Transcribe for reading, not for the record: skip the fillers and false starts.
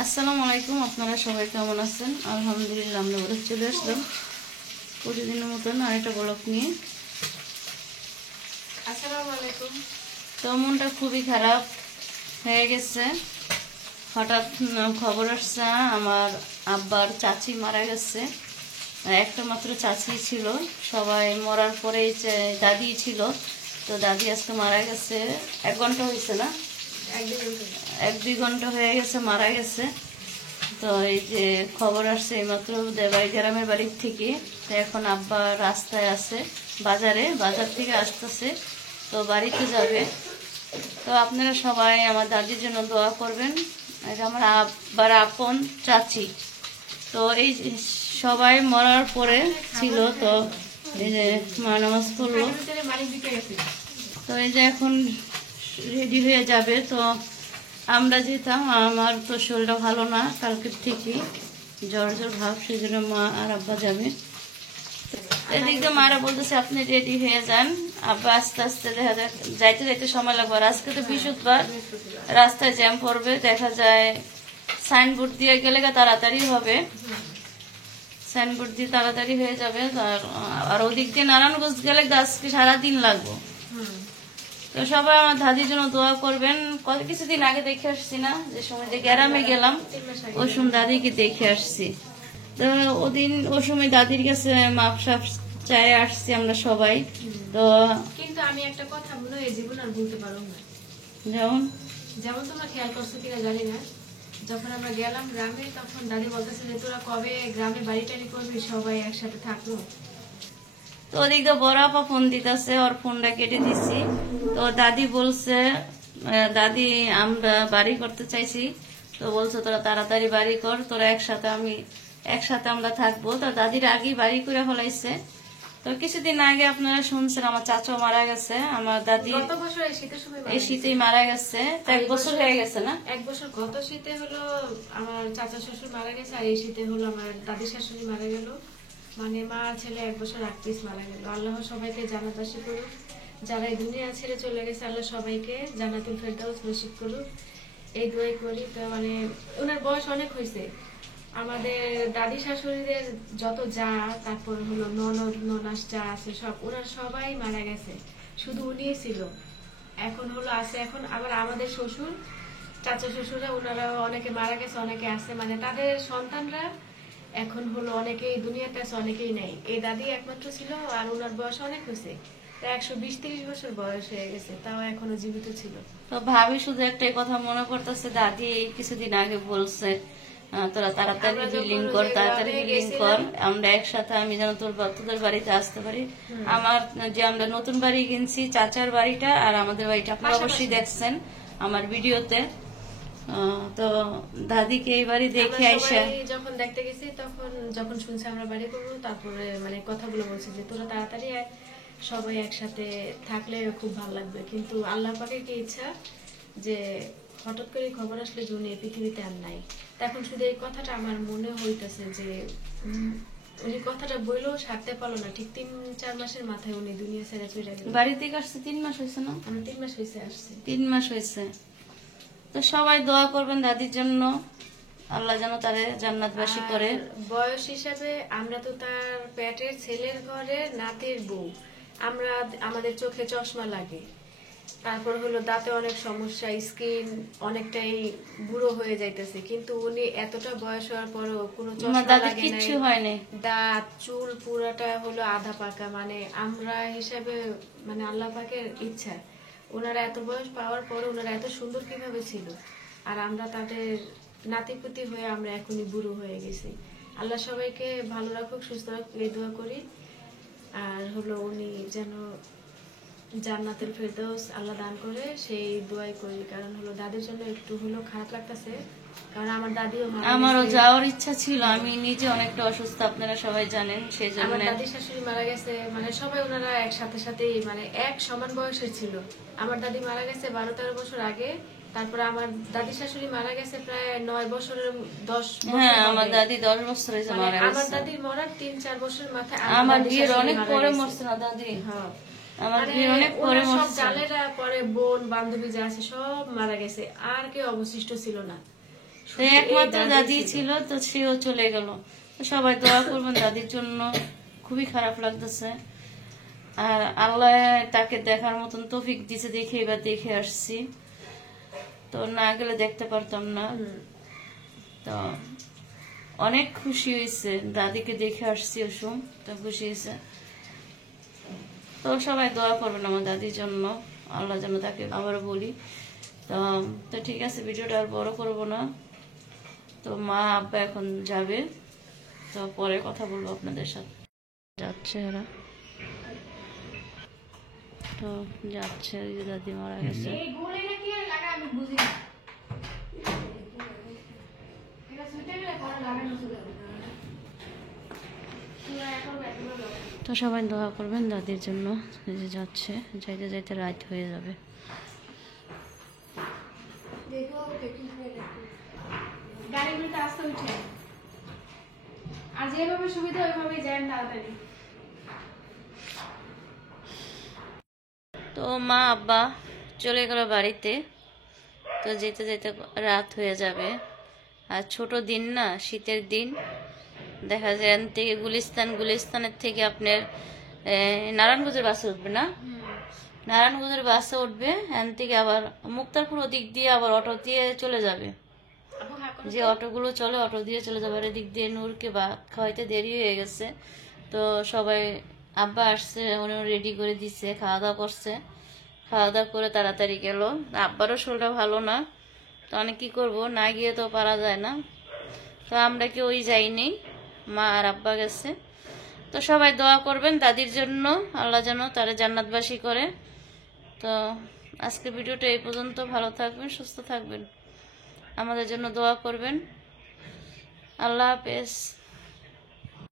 আসসালামু আলাইকুম, আপনারা সবাই কেমন আছেন? আলহামদুলিল্লাহ, আমরা ওরা চলে আসলাম প্রতিদিনের মতন আরেকটা ব্লগ নিয়ে। আসসালামু আলাইকুম। তো মনটা খুবই খারাপ হয়ে গেছে। হঠাৎ খবর আসছে আমার আব্বার চাচি মারা গেছে। একটা মাত্র চাচি ছিল, সবাই মরার পরে দাদি ছিল। তো দাদি আজকে মারা গেছে। 1 ঘন্টা হয়েছে না, 1-2 ঘন্টা হয়ে গেছে মারা গেছে। তো এই যে খবর আসছে এইমাত্র দেবাই গ্রামের বাড়ির থেকে। তো এখন আব্বা রাস্তায় আছে, বাজার থেকে আসতেছে, তো বাড়িতে যাবে। তো আপনারা সবাই আমার দাদির জন্য দোয়া করবেন। এটা আমার আব্বার আপন চাচি। তো এই সবাই মরার পরে ছিল, তো এই যে মা নামাজ পড়লো। তো এই যে এখন রেডি হয়ে যাবে। তো আমরা যেতাম, আমার তো শরীরটা ভালো না, কালকের থেকে জ্বর ভাব, সেই জন্য মা আর আব্বা যাবে। এদিক দিয়ে মারা বলতেছে আপনি রেডি হয়ে যান, আব্বা আস্তে আস্তে দেখা যায় যাইতে যাইতে সময় লাগবে। আর আজকে তো বৃহস্পতিবার, রাস্তায় জ্যাম পড়বে, দেখা যায় সাইনবোর্ড দিয়ে গেলে তাড়াতাড়ি হবে, সাইনবোর্ড দিয়ে তাড়াতাড়ি হয়ে যাবে। আর ওদিক দিয়ে নারায়ণগঞ্জ গেলে আজকে সারাদিন লাগবে। তো সবাই আমার দাদির জন্য দোয়া করবেন। কিছুদিন আগে দেখে আসছি না, যে সময় যে গ্রামে গেলাম ওই সময় দাদিকে দেখে আসছি। তো ওই সময় দাদির কাছে মাপ সাপ চাই আসছি আমরা সবাই। তো কিন্তু আমি একটা কথা বলো, এই জীবন আর বলতে পারো না। যেমন তোমরা খেয়াল করছো কিনা জানি না, যখন আমরা গেলাম গ্রামে তখন দাদি বলতেছে যে তোরা কবে গ্রামে বাড়ি টাড়ি করবি, সবাই একসাথে থাকলো। তো ওদিক দিয়ে বড় আপা ফোন দিতেছে, ওর ফোনটা কেটে দিছি। তো দাদি বলছে, দাদি আমরা বাড়ি করতে চাইছি। তো বলছে তোরা তাড়াতাড়ি বাড়ি কর, তোরা একসাথে আমরা থাকবো। তো দাদির আগেই বাড়ি করে ফেলাইছে। তো কিছুদিন আগে আপনারা শুনছেন আমার চাচা মারা গেছে, আমার দাদি এই শীতেই মারা গেছে। তো 1 বছর হয়ে গেছে না, 1 বছর। গত শীতে হলো আমার চাচা শ্বশুর মারা গেছে, আর এই শীতে হলো আমার দাদি শাশুড়ি মারা গেল। মানে মা ছেলে 1 বছর 8 পিস মারা গেল। আল্লাহ সবাইকে জান্নাতবাসী করুক। যারা এই দুনিয়া ছেড়ে চলে গেছে আল্লাহ সবাইকে জান্নাতুল ফেরদাউস নসিব করুক, এই দোয়াই করি। তো মানে ওনার বয়স অনেক হয়েছে। আমাদের দাদি শাশুড়িদের যত যা, তারপর হলো ননদ ননাস যা আছে সব, ওনার সবাই মারা গেছে, শুধু উনিই ছিল এখন হলো আছে। এখন আবার আমাদের শ্বশুর চাচা শ্বশুরা ওনারা অনেকে মারা গেছে, অনেকে আছে, মানে তাদের সন্তানরা এখন হলো অনেকেই দুনিয়াতে আছে, অনেকেই নাই। এই দাদি একমাত্র ছিল, আর ওনার বয়স অনেক হয়েছে, 120-30 বছর বয়স হয়ে গেছে, তাও এখনো জীবিত ছিল। তো ভাবি শুধু একটাই কথা মনে করতেছে, দাদি কিছুদিন আগে বলছে তোরা তাড়াতাড়ি বিল্ডিং কর, তাড়াতাড়ি বিল্ডিং কর, আমরা একসাথে আমি যেন তোদের বাড়িতে আসতে পারি। আমার যে আমরা নতুন বাড়ি কিনছি, চাচার বাড়িটা আর আমাদের বাড়িটা আপনারা অবশ্যই দেখছেন আমার ভিডিওতে। তো দাদিকে এই বাড়ি দেখে আইসা যখন দেখতে গেছি, তখন যখন শুনছি আমরা বাড়ি করবো, তারপরে মানে কথাগুলো বলছে যে তোরা তাড়াতাড়ি সবাই একসাথে থাকলে খুব ভালো লাগবে। কিন্তু আল্লাহ পাকের কি ইচ্ছা যে হঠাৎ করে খবর আসলে যে উনি পৃথিবীতে আর নাই। এখন শুধু এই কথাটা আমার মনে হইতেছে যে উনি কথাটা বললেও সারতে পারলো না। ঠিক 3-4 মাসের মাথায় উনি দুনিয়া ছেড়ে চলে গেল। বাড়ি থেকে আসছে 3 মাস হয়েছে না? আমার 3 মাস হয়েছে আসছে। 3 মাস হয়েছে। তো সবাই দোয়া করবেন দাদির জন্য, আল্লাহ যেন তারে জান্নাতবাসী করে। বয়স হিসাবে আমরা তো তার পেটের ছেলের ঘরে নাতির বউ, আমরা আমাদের চোখে চশমা লাগে, তারপর হলো দাঁতে অনেক সমস্যা, স্কিন অনেকটাই বুড়ো হয়ে যাইতেছে, কিন্তু উনি এতটা বয়স হওয়ার পরও কোনো চশমা লাগে কিচ্ছু হয়নি। দাঁত চুল পুরাটা হলো আধা পাকা। মানে আমরা হিসাবে মানে আল্লাহ পাকের ইচ্ছা, ওনারা এত বয়স পাওয়ার পর ওনারা এত সুন্দর কিভাবে ছিল, আর আমরা তাদের নাতিপুতি হয়ে আমরা এখনই বুড়ো হয়ে গেছি। আল্লাহ সবাইকে ভালো রাখুক, সুস্থ রাখুক, এই দোয়া করি। আর হলো উনি যেন জান্নাতুল ফেরদাউস আল্লাহ দান করে, সেই দোয়াই করি। কারণ হলো দাদির জন্য একটু হলো খারাপ লাগতেছে, কারণ আমার দাদিও আমারও যাওয়ার ইচ্ছা ছিল, আমি নিজে অনেকটা অসুস্থ, আপনারা সবাই জানেন, সেই জন্য। আমার দাদি শাশুড়ি মারা গেছে, মানে সবাই ওনারা একসাথে সাথেই মানে এক সমান বয়সের ছিল। আমার দাদি মারা গেছে 12-13 বছর আগে, তারপরে আমার দাদি শাশুড়ি মারা গেছে প্রায় 9 বছরের 10 বছর। হ্যাঁ, আমার দাদি 10 বছর হয়েছে মারা গেছে। আমার দাদির মরার 3-4 বছরের মাথায় আমার বিয়ের অনেক পরে মরছে না দাদি। হ্যাঁ, আমার বিয়ের অনেক পরে মরছে। সব জালেরা পরে বোন বান্ধবী যা আছে সব মারা গেছে, আর কেউ অবশিষ্ট ছিল না। তো একমাত্র দাদি ছিল, তো সেও চলে গেল। তো সবাই দোয়া করবেন দাদির জন্য। খুবই খারাপ লাগতেছে। আর আল্লাহ তাকে দেখার মতন তৌফিক দিছে দেখে এবার দেখে আসছি। তো না গেলে দেখতে পারতাম না। তো অনেক খুশি হয়েছে, দাদিকে দেখে আসছি ওসম, তো খুশি হয়েছে। তো সবাই দোয়া করবেন আমার দাদির জন্য, আল্লাহ যেন তাকে আবারও বলি। তো তো ঠিক আছে, ভিডিওটা আর বড় করব না। তো মা আব্বা এখন যাবে, তো পরে কথা বলবো আপনাদের সাথে। যাচ্ছে এরা, তো যাচ্ছে, ওই যে দাদি মারা গেছে। তো সবাই দোয়া করবেন দাদির জন্য, যে যাচ্ছে, যাইতে যাইতে রাত হয়ে যাবে। গাড়িগুলোতে আসতে উঠে আর যেভাবে সুবিধা ওইভাবেই যান তাড়াতাড়ি। তো মা আব্বা চলে গেল বাড়িতে। তো যেতে যেতে রাত হয়ে যাবে। আর ছোট দিন না, শীতের দিন, দেখা যায় এখান থেকে গুলিস্তানের থেকে আপনার নারায়ণগঞ্জের বাসে উঠবে না, নারায়ণগঞ্জের বাসে উঠবে, এখান থেকে আবার মুক্তারপুর ওদিক দিয়ে আবার অটো দিয়ে চলে যাবে। যে অটোগুলো চলে অটো দিয়ে চলে যাবে। আর এদিক দিয়ে নূরকে বা খাওয়াইতে দেরি হয়ে গেছে। তো সবাই, আব্বা আসছে, উনি রেডি করে দিচ্ছে, খাওয়া দাওয়া করছে, খাওয়া দাওয়া করে তাড়াতাড়ি গেল। আব্বারও শরীরটা ভালো না, তো অনেক কি করব, না গিয়ে তো পারা যায় না। তো আমরা কেউ যাইনি, মা আর আব্বা গেছে। তো সবাই দোয়া করবেন দাদির জন্য, আল্লাহ যেন তারা জান্নাতবাসী করে। তো আজকে ভিডিওটা এই পর্যন্ত। ভালো থাকবেন, সুস্থ থাকবেন, আমাদের জন্য দোয়া করবেন। আল্লাহ হাফেজ।